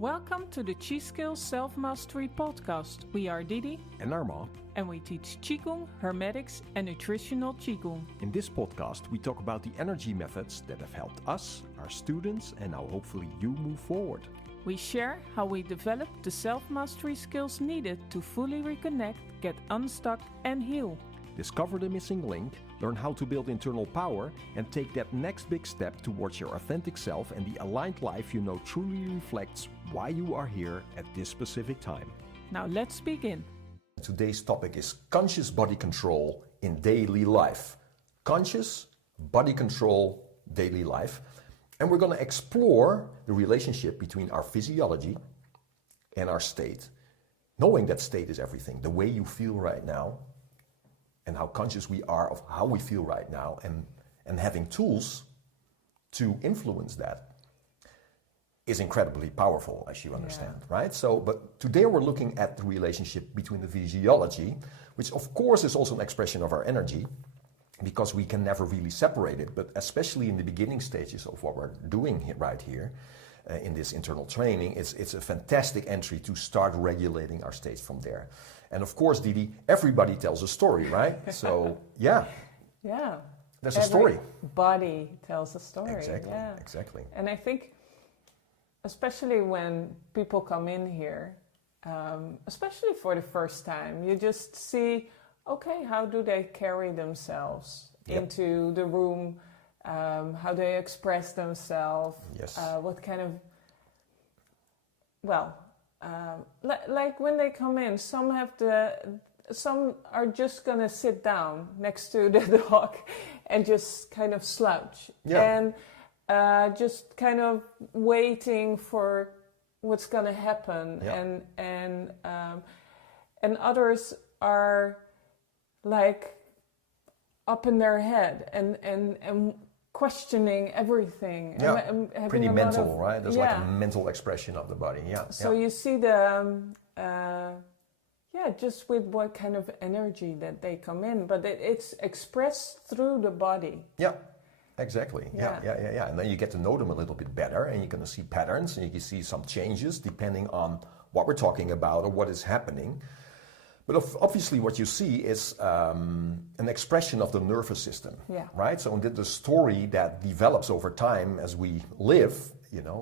Welcome to the Chi Skills Self-Mastery Podcast. We are Didi and Armand, and we teach Qigong, Hermetics and Nutritional Qigong. In this podcast, we talk about the energy methods that have helped us, our students, and now hopefully you move forward. We share how we developed the self-mastery skills needed to fully reconnect, get unstuck and heal. Discover the missing link, learn how to build internal power, and take that next big step towards your authentic self and the aligned life you know truly reflects why you are here at this specific time. Now let's begin. Today's topic is conscious body control in daily life. Conscious body control daily life. And we're going to explore the relationship between our physiology and our state. Knowing that state is everything, the way you feel right now, and how conscious we are of how we feel right now, and having tools to influence that is incredibly powerful, as you understand, right? But today we're looking at the relationship between the physiology, which of course is also an expression of our energy, because we can never really separate it, but especially in the beginning stages of what we're doing right here, in this internal training, it's a fantastic entry to start regulating our states from there. And of course, Didi, everybody tells a story, right? So, yeah. Yeah. There's a story. Body tells a story. Exactly, yeah. Exactly. And I think, especially when people come in here, especially for the first time, you just see, okay, how do they carry themselves into the room? How they express themselves? Yes. What kind of, like when they come in, some are just gonna sit down next to the dog and just kind of slouch and just kind of waiting for what's gonna happen, and others are like up in their head and questioning everything. Pretty mental, right? There's like a mental expression of the body. So you see the just with what kind of energy that they come in, but it's expressed through the body. Yeah, exactly. Yeah. And then you get to know them a little bit better, and you're going to see patterns, and you can see some changes depending on what we're talking about or what is happening. But obviously what you see is an expression of the nervous system, right? So the story that develops over time as we live,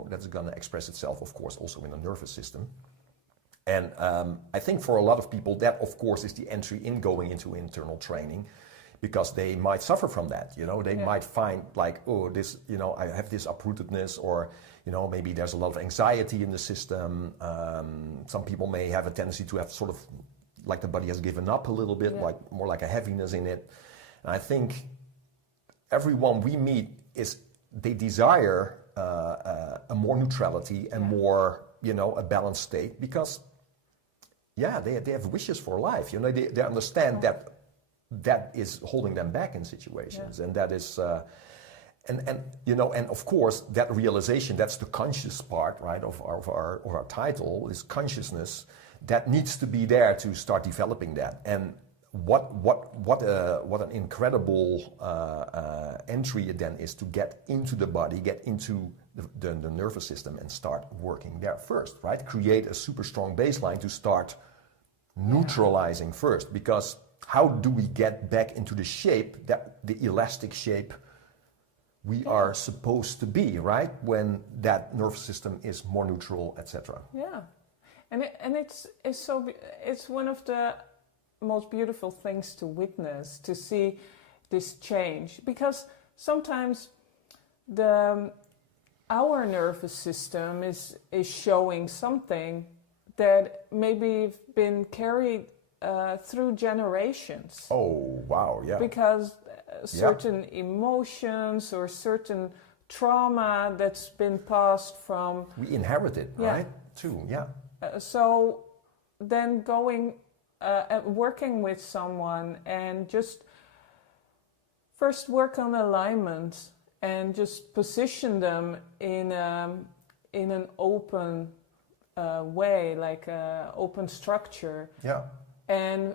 that's going to express itself, of course, also in the nervous system. And I think for a lot of people, that, of course, is the entry in going into internal training, because they might suffer from that. They might find like, oh, this, I have this uprootedness, or, maybe there's a lot of anxiety in the system. Some people may have a tendency to have sort of like the body has given up a little bit, like more like a heaviness in it. And I think everyone we meet they desire a more neutrality and more, a balanced state, because they have wishes for life. They understand that is holding them back in situations, and that is and of course that realization, that's the conscious part, right, of our title, is consciousness. That needs to be there to start developing that. And what an incredible entry it then is to get into the body, get into the nervous system, and start working there first, right? Create a super strong baseline to start neutralizing first, because how do we get back into the shape, the elastic shape we are supposed to be, right? When that nervous system is more neutral, etc. Yeah. And it's one of the most beautiful things to witness, to see this change, because sometimes our nervous system is showing something that maybe been carried through generations. Oh wow, yeah. Because certain emotions or certain trauma that's been passed from, we inherit it, right? Too, yeah. So then going, working with someone and just first work on alignment and just position them in an open way, like open structure. Yeah. And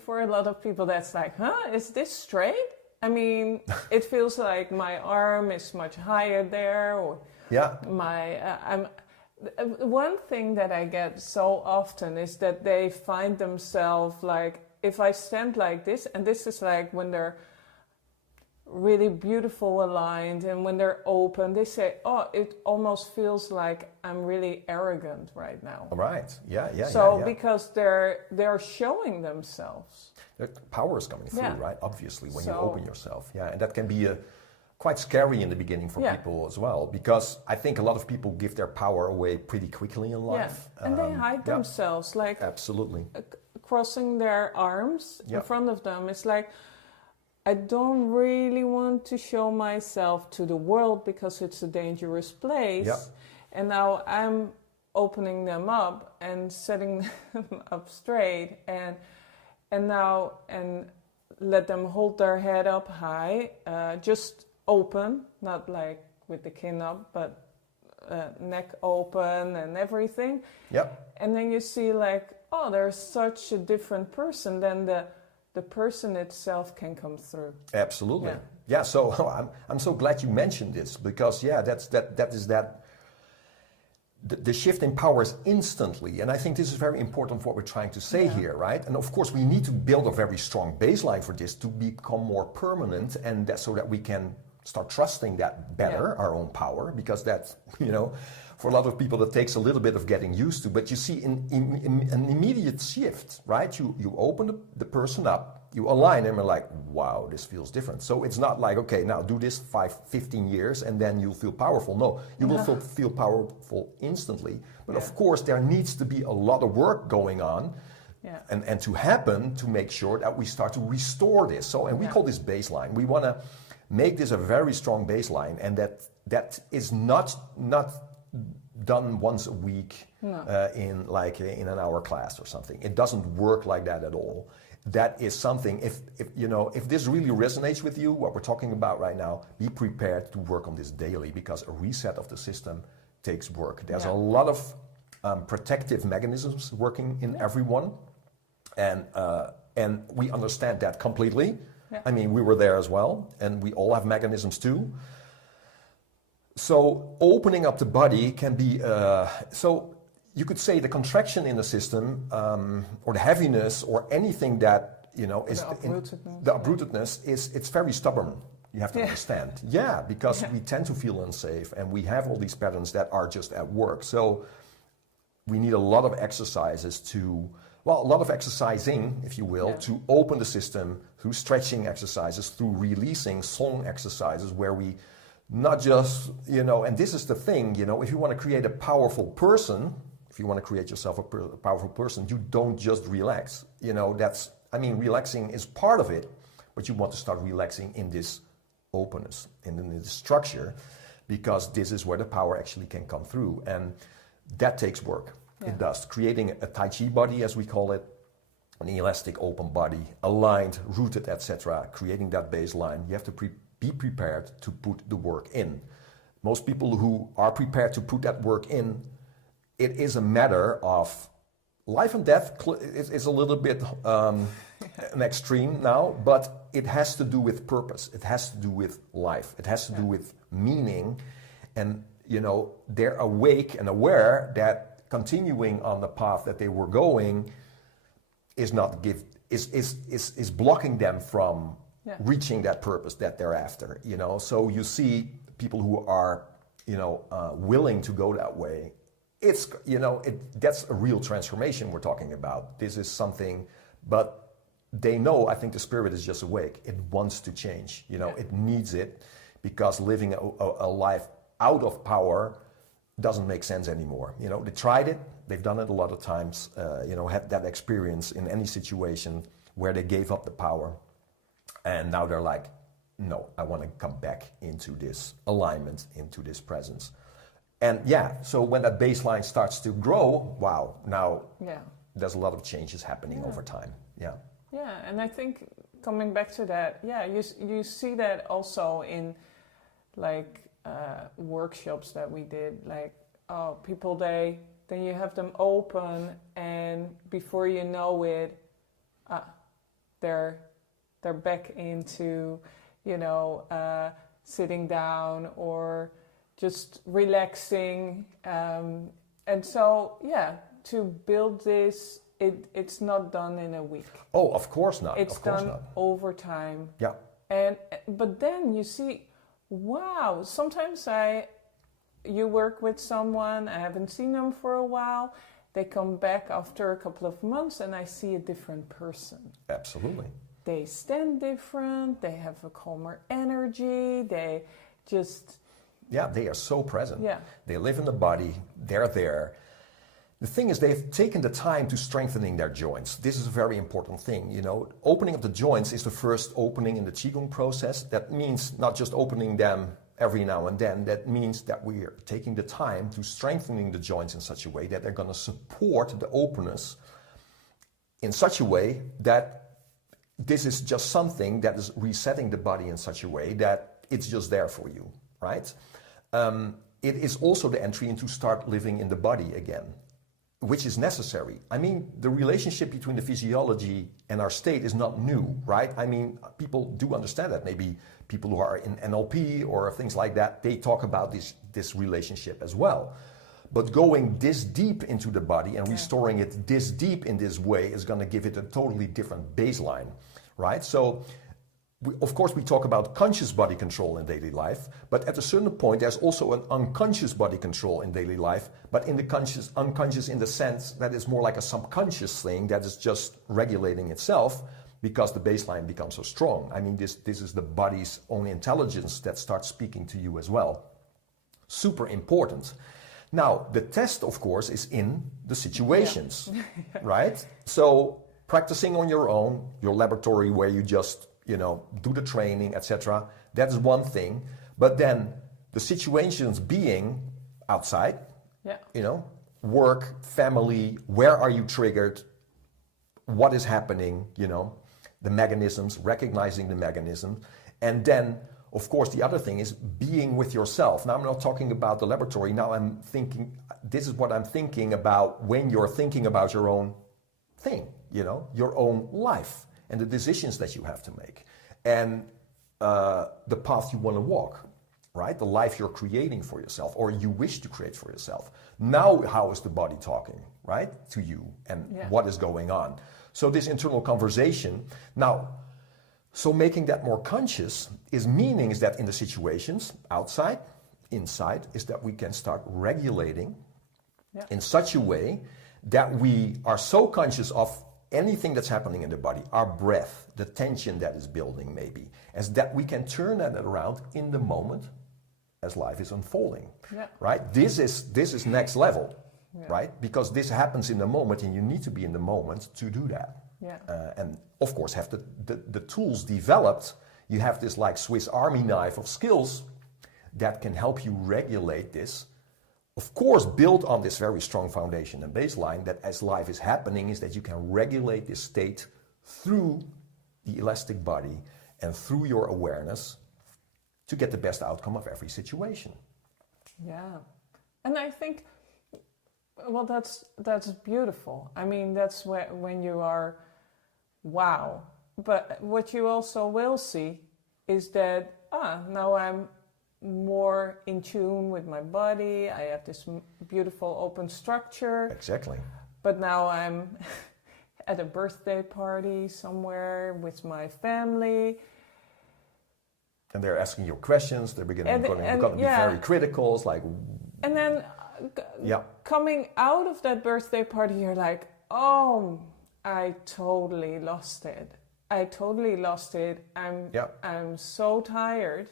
for a lot of people that's like, is this straight? I mean, it feels like my arm is much higher there, or my One thing that I get so often is that they find themselves like, if I stand like this, and this is like when they're really beautiful aligned and when they're open, they say, oh, it almost feels like I'm really arrogant right now. Right. Yeah. So because they're showing themselves. The power is coming through, right? Obviously, when you open yourself. Yeah, and that can be quite scary in the beginning for people as well, because I think a lot of people give their power away pretty quickly in life. And they hide themselves, like absolutely crossing their arms in front of them. It's like, I don't really want to show myself to the world because it's a dangerous place. And now I'm opening them up and setting them up straight and let them hold their head up high, just open, not like with the chin up, but neck open and everything. And then you see like, oh, there's such a different person, then the person itself can come through. Absolutely. Yeah, so I'm so glad you mentioned this, because the shift in power is instantly, and I think this is very important for what we're trying to say here, right? And of course we need to build a very strong baseline for this to become more permanent, and that so that we can start trusting that better, our own power, because that's, for a lot of people that takes a little bit of getting used to, but you see in an immediate shift, right? You open the person up, you align them and like, wow, this feels different. So it's not like, okay, now do this 15 years and then you'll feel powerful. No, you will feel powerful instantly. But of course there needs to be a lot of work going on and to happen to make sure that we start to restore this. So, and we call this baseline. We want to make this a very strong baseline, and that is not done once a week in an hour class or something. It doesn't work like that at all. That is something, if this really resonates with you, what we're talking about right now, be prepared to work on this daily, because a reset of the system takes work. There's a lot of protective mechanisms working in everyone, and we understand that completely. I mean, we were there as well, and we all have mechanisms too. So opening up the body can be, so you could say the contraction in the system, or the heaviness, or anything that, is the uprootedness it's very stubborn. You have to understand. Because we tend to feel unsafe, and we have all these patterns that are just at work. So we need a lot of exercises a lot of exercising, if you will, to open the system through stretching exercises, through releasing song exercises, where we not just, and this is the thing, if you want to create a powerful person, if you want to create yourself a powerful person, you don't just relax. Relaxing is part of it, but you want to start relaxing in this openness, in this structure, because this is where the power actually can come through. And that takes work. It does. Creating a Tai Chi body, as we call it, an elastic open body, aligned, rooted, etc. Creating that baseline. You have to be prepared to put the work in. Most people who are prepared to put that work in, it is a matter of life and death. Is a little bit an extreme now, but it has to do with purpose. It has to do with life. It has to do with meaning. And, they're awake and aware that continuing on the path that they were going is blocking them from reaching that purpose that they're after. So you see people who are willing to go that way. It's that's a real transformation we're talking about. This is something, but they know, I think the spirit is just awake. It wants to change. It needs it, because living a life out of power doesn't make sense anymore. They tried it, they've done it a lot of times, had that experience in any situation where they gave up the power, and now they're like, no, I want to come back into this alignment, into this presence. And so when that baseline starts to grow, wow, now there's a lot of changes happening over time. And I think coming back to that, you see that also in like workshops that we did, like people then you have them open, and before you know it, they're back into sitting down or just relaxing, And so, yeah, to build this, it's not done in a week. Oh, of course not. It's of course done not. over time. Yeah. But then you see, wow, sometimes you work with someone, I haven't seen them for a while, they come back after a couple of months and I see a different person. Absolutely. They stand different, they have a calmer energy, they just... Yeah, they are so present. Yeah. They live in the body, they're there. The thing is, they've taken the time to strengthening their joints. This is a very important thing. You know, opening of the joints is the first opening in the Qigong process. That means not just opening them every now and then. That means that we are taking the time to strengthening the joints in such a way that they're going to support the openness in such a way that this is just something that is resetting the body in such a way that it's just there for you, right? It is also the entry into start living in the body again, which is necessary. I mean, the relationship between the physiology and our state is not new, right? I mean, people do understand that. Maybe people who are in NLP or things like that, they talk about this relationship as well. But going this deep into the body and restoring it this deep in this way is going to give it a totally different baseline, right? So, of course, we talk about conscious body control in daily life, but at a certain point, there's also an unconscious body control in daily life, but in the unconscious in the sense that it's more like a subconscious thing that is just regulating itself because the baseline becomes so strong. I mean, this is the body's own intelligence that starts speaking to you as well. Super important. Now, the test, of course, is in the situations, right? So, practicing on your own, your laboratory where you just do the training, etc. That is one thing. But then the situations being outside, work, family, where are you triggered? What is happening? The mechanisms, recognizing the mechanism. And then, of course, the other thing is being with yourself. Now, I'm not talking about the laboratory. Now I'm thinking, this is what I'm thinking about when you're thinking about your own thing, your own life. And the decisions that you have to make, and the path you want to walk, right? The life you're creating for yourself, or you wish to create for yourself. Now, how is the body talking, right, to you, and what is going on? So this internal conversation. Now, so making that more conscious is that in the situations, outside, inside, is that we can start regulating in such a way that we are so conscious of anything that's happening in the body, our breath, the tension that is building maybe, as that we can turn that around in the moment as life is unfolding, right? This is next level, right? Because this happens in the moment and you need to be in the moment to do that. And of course have the tools developed. You have this like Swiss Army knife of skills that can help you regulate this. Of course, built on this very strong foundation and baseline that as life is happening is that you can regulate this state through the elastic body and through your awareness to get the best outcome of every situation. Yeah. And I think, well, that's beautiful. I mean, that's when you are, wow. But what you also will see is that, now I'm more in tune with my body. I have this beautiful open structure. Exactly. But now I'm at a birthday party somewhere with my family. And they're asking you questions. They're going to be very critical. It's like... And then coming out of that birthday party, you're like, oh, I totally lost it. I'm so tired.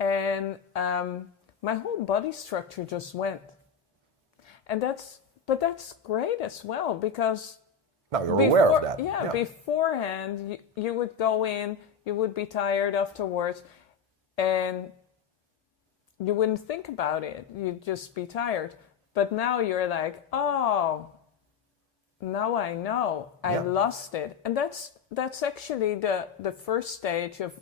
And my whole body structure just went. And that's great as well, because now you're aware of that. Yeah, beforehand you would go in, you would be tired afterwards, and you wouldn't think about it. You'd just be tired. But now you're like, oh, now I know I lost it. And that's actually the first stage of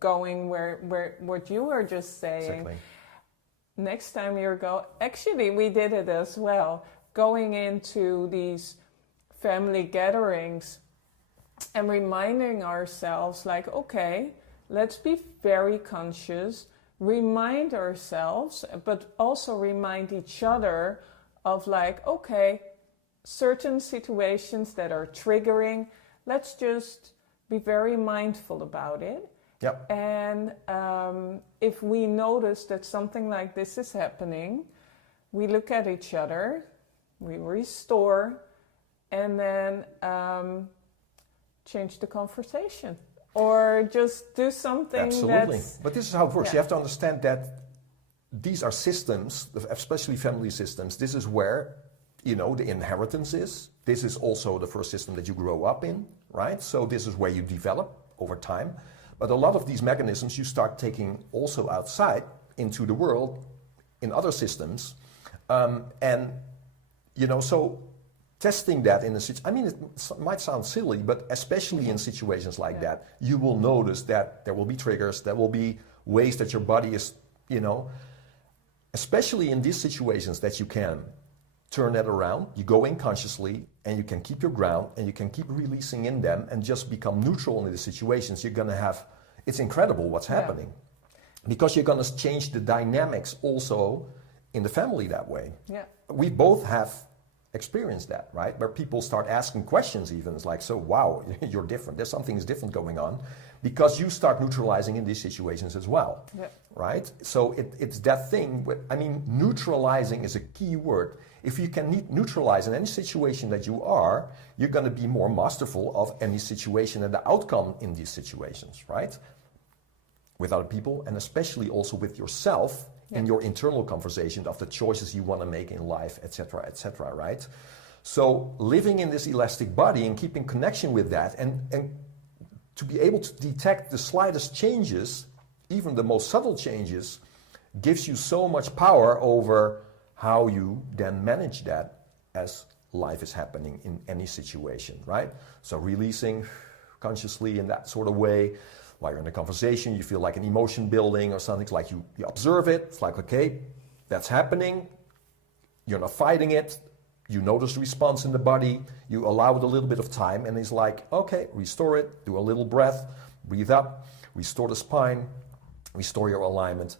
going where what you were just saying. Exactly. Next time you go, actually we did it as well, going into these family gatherings and reminding ourselves like, okay, let's be very conscious, remind ourselves, but also remind each other of like, okay, certain situations that are triggering, let's just be very mindful about it. Yep. And if we notice that something like this is happening, we look at each other, we restore, and then change the conversation. Or just do something. Absolutely. That's... But this is how it works. Yeah. You have to understand that these are systems, especially family systems. This is where, the inheritance is. This is also the first system that you grow up in, right? So this is where you develop over time. But a lot of these mechanisms you start taking also outside into the world in other systems. So testing that in a situation, it might sound silly, but especially in situations like that, you will notice that there will be triggers, there will be ways that your body is, especially in these situations that you can turn that around. You go in consciously and you can keep your ground and you can keep releasing in them and just become neutral in the situations. You're going to have, it's incredible what's happening because you're going to change the dynamics also in the family that way. Yeah. We both have experienced that, right? Where people start asking questions even. It's like, so wow, you're different. There's something different going on because you start neutralizing in these situations as well, right? So it's that thing. Neutralizing is a key word. If you can neutralize in any situation that you are, you're going to be more masterful of any situation and the outcome in these situations, right? With other people and especially also with yourself in your internal conversation of the choices you want to make in life, etc., right? So living in this elastic body and keeping connection with that and to be able to detect the slightest changes, even the most subtle changes, gives you so much power over how you then manage that as life is happening in any situation, right? So releasing consciously in that sort of way. While you're in a conversation, you feel like an emotion building or something, it's like you observe it. It's like, okay, that's happening. You're not fighting it. You notice the response in the body. You allow it a little bit of time and it's like, okay, restore it. Do a little breath. Breathe up. Restore the spine. Restore your alignment.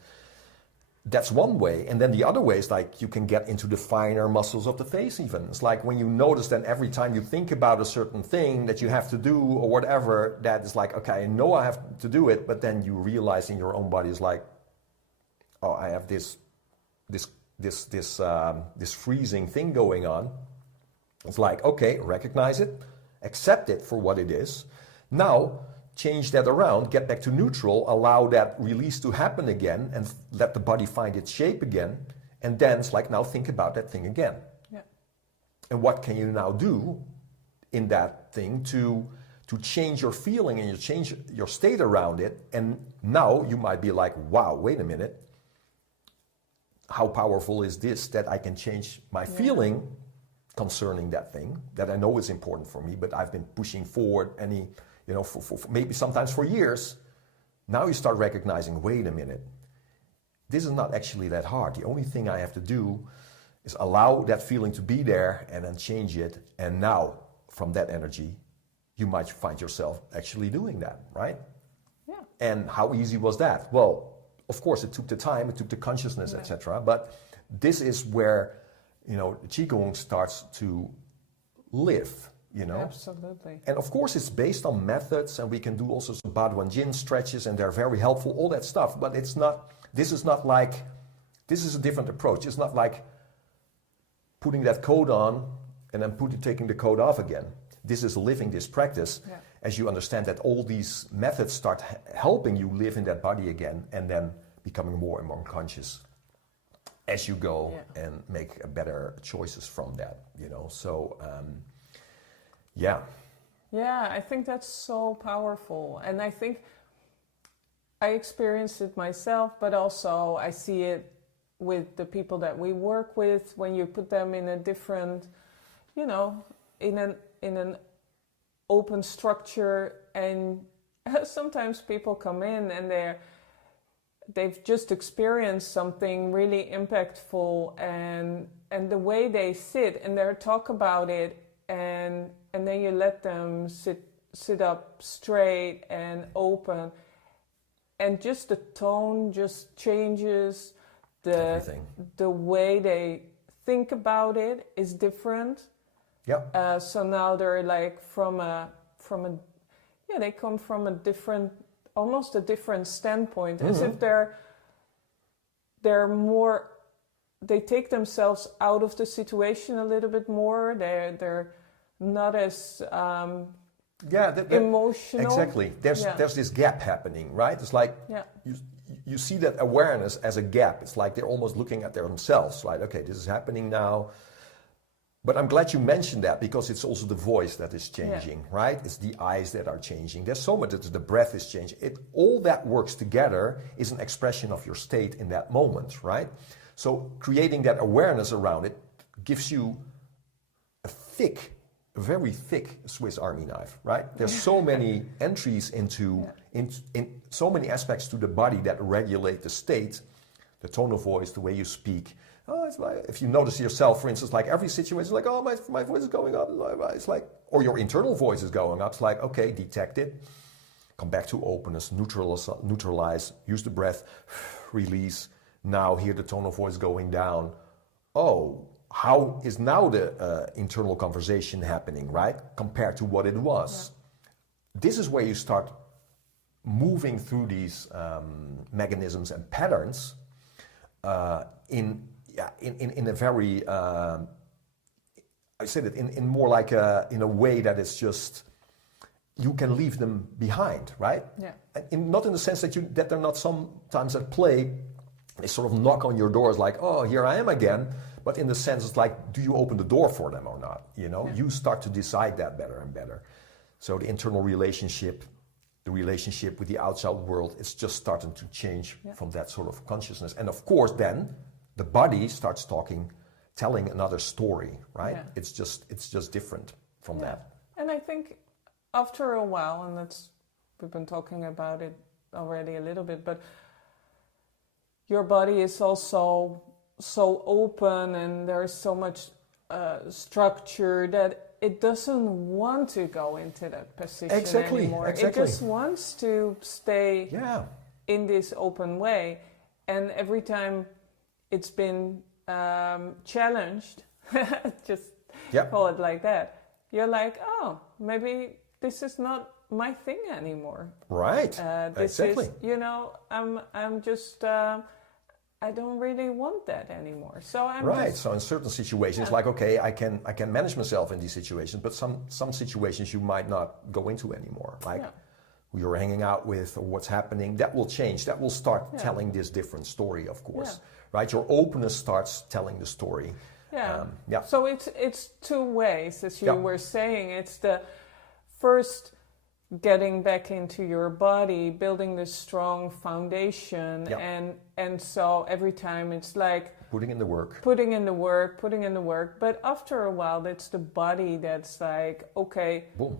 That's one way. And then the other way is like you can get into the finer muscles of the face even. It's like when you notice that every time you think about a certain thing that you have to do or whatever, that is like, okay, I know I have to do it, but then you realize in your own body is like, oh, I have this freezing thing going on. It's like, okay, recognize it, accept it for what it is. Now, change that around, get back to neutral, allow that release to happen again and let the body find its shape again. And then it's like, now think about that thing again. Yeah. And what can you now do in that thing to change your feeling and you change your state around it? And now you might be like, wow, wait a minute. How powerful is this that I can change my feeling concerning that thing that I know is important for me, but I've been pushing forward for maybe sometimes for years. Now you start recognizing, wait a minute, this is not actually that hard. The only thing I have to do is allow that feeling to be there and then change it. And now from that energy, you might find yourself actually doing that, right? Yeah. And how easy was that? Well, of course, it took the time, it took the consciousness, etc. But this is where, Qigong starts to live. Absolutely. And of course it's based on methods and we can do also some Baduan Jin stretches and they're very helpful, all that stuff, but this is a different approach. It's not like putting that coat on and then taking the coat off again. This is living this practice as you understand that all these methods start helping you live in that body again and then becoming more and more conscious as you go and make better choices from that, so yeah, I think that's so powerful. And I think I experienced it myself, but also I see it with the people that we work with when you put them in a different, in an open structure. And sometimes people come in and they've just experienced something really impactful and the way they sit and they talk about it and then you let them sit up straight and open, and just the tone just changes, the way they think about it is different. Yeah. So now they're like they come from a different, almost a different standpoint, as if they're more, they take themselves out of the situation a little bit more. They're not as emotional. Exactly. There's this gap happening, right? It's like you see that awareness as a gap. It's like they're almost looking at themselves, right? Okay, this is happening now. But I'm glad you mentioned that, because it's also the voice that is changing, right? It's the eyes that are changing. There's so much that the breath is changing. All that works together is an expression of your state in that moment, right? So creating that awareness around it gives you a very thick Swiss Army knife, right? There's so many entries into in so many aspects to the body that regulate the state, the tone of voice, the way you speak. Oh, it's like, if you notice yourself, for instance, like every situation, like, oh, my voice is going up. It's like, or your internal voice is going up. It's like, okay, detect it. Come back to openness, neutralize, use the breath, release. Now hear the tone of voice going down. Oh, how is now the internal conversation happening, right? Compared to what it was. Yeah. This is where you start moving through these mechanisms and patterns in a very, I said it in more like in a way that it's just, you can leave them behind, right? Yeah. Not in the sense that they're not sometimes at play. They sort of knock on your doors like, oh, here I am again. But in the sense, it's like, do you open the door for them or not? You know, you start to decide that better and better. So the internal relationship, the relationship with the outside world, it's just starting to change from that sort of consciousness. And of course, then the body starts telling another story, right? Yeah. It's just different from that. And I think after a while, and we've been talking about it already a little bit, but your body is also so open, and there's so much structure that it doesn't want to go into that position anymore. Exactly. It just wants to stay in this open way. And every time it's been challenged, just call it like that, you're like, oh, maybe this is not my thing anymore. Right. This is, I'm just... I don't really want that anymore. So So in certain situations, like, okay, I can manage myself in these situations, but some situations you might not go into anymore. Like who you're hanging out with or what's happening, that will change. That will start telling this different story, of course. Right? Your openness starts telling the story. So it's two ways, as you were saying. It's the first, getting back into your body, building this strong foundation, and so every time it's like putting in the work. But after a while, it's the body that's like, okay, boom,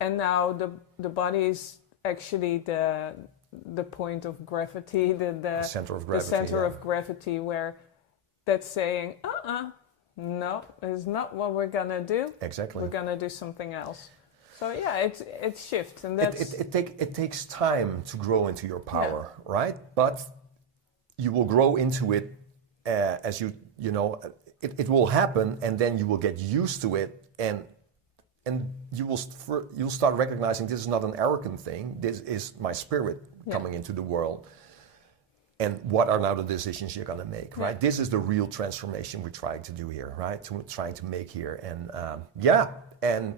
and now the body is actually the point of gravity, the center of gravity, of gravity, where that's saying, no, it's not what we're gonna do. Exactly, we're gonna do something else. So it shifts, and that's it takes time to grow into your power, right? But you will grow into it as it will happen, and then you will get used to it, and you'll start recognizing this is not an arrogant thing. This is my spirit coming into the world, and what are now the decisions you're going to make, right? This is the real transformation we're trying to do here, right? Trying to make here, and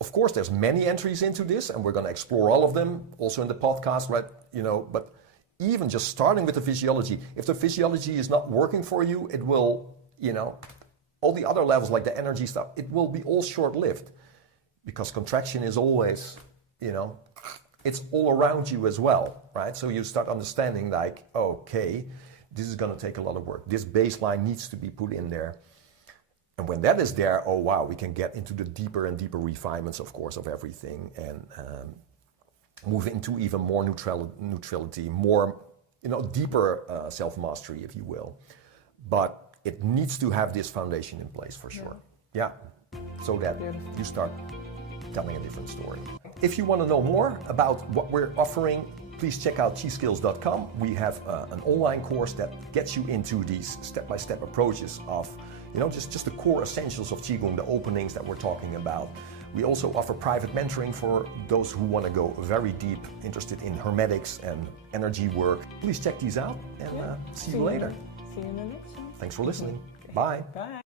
of course, there's many entries into this, and we're going to explore all of them also in the podcast, right? But even just starting with the physiology, if the physiology is not working for you, it will, all the other levels like the energy stuff, it will be all short-lived, because contraction is always, it's all around you as well, right? So you start understanding like, okay, this is going to take a lot of work. This baseline needs to be put in there. And when that is there, oh wow, we can get into the deeper and deeper refinements, of course, of everything, and move into even more neutrality, more, deeper self-mastery, if you will. But it needs to have this foundation in place for sure. So that you start telling a different story. If you want to know more about what we're offering please check out qskills.com. We have an online course that gets you into these step-by-step approaches of, just the core essentials of Qigong, the openings that we're talking about. We also offer private mentoring for those who want to go very deep, interested in hermetics and energy work. Please check these out and see you later. See you in the next one. Thanks for listening. Bye. Bye.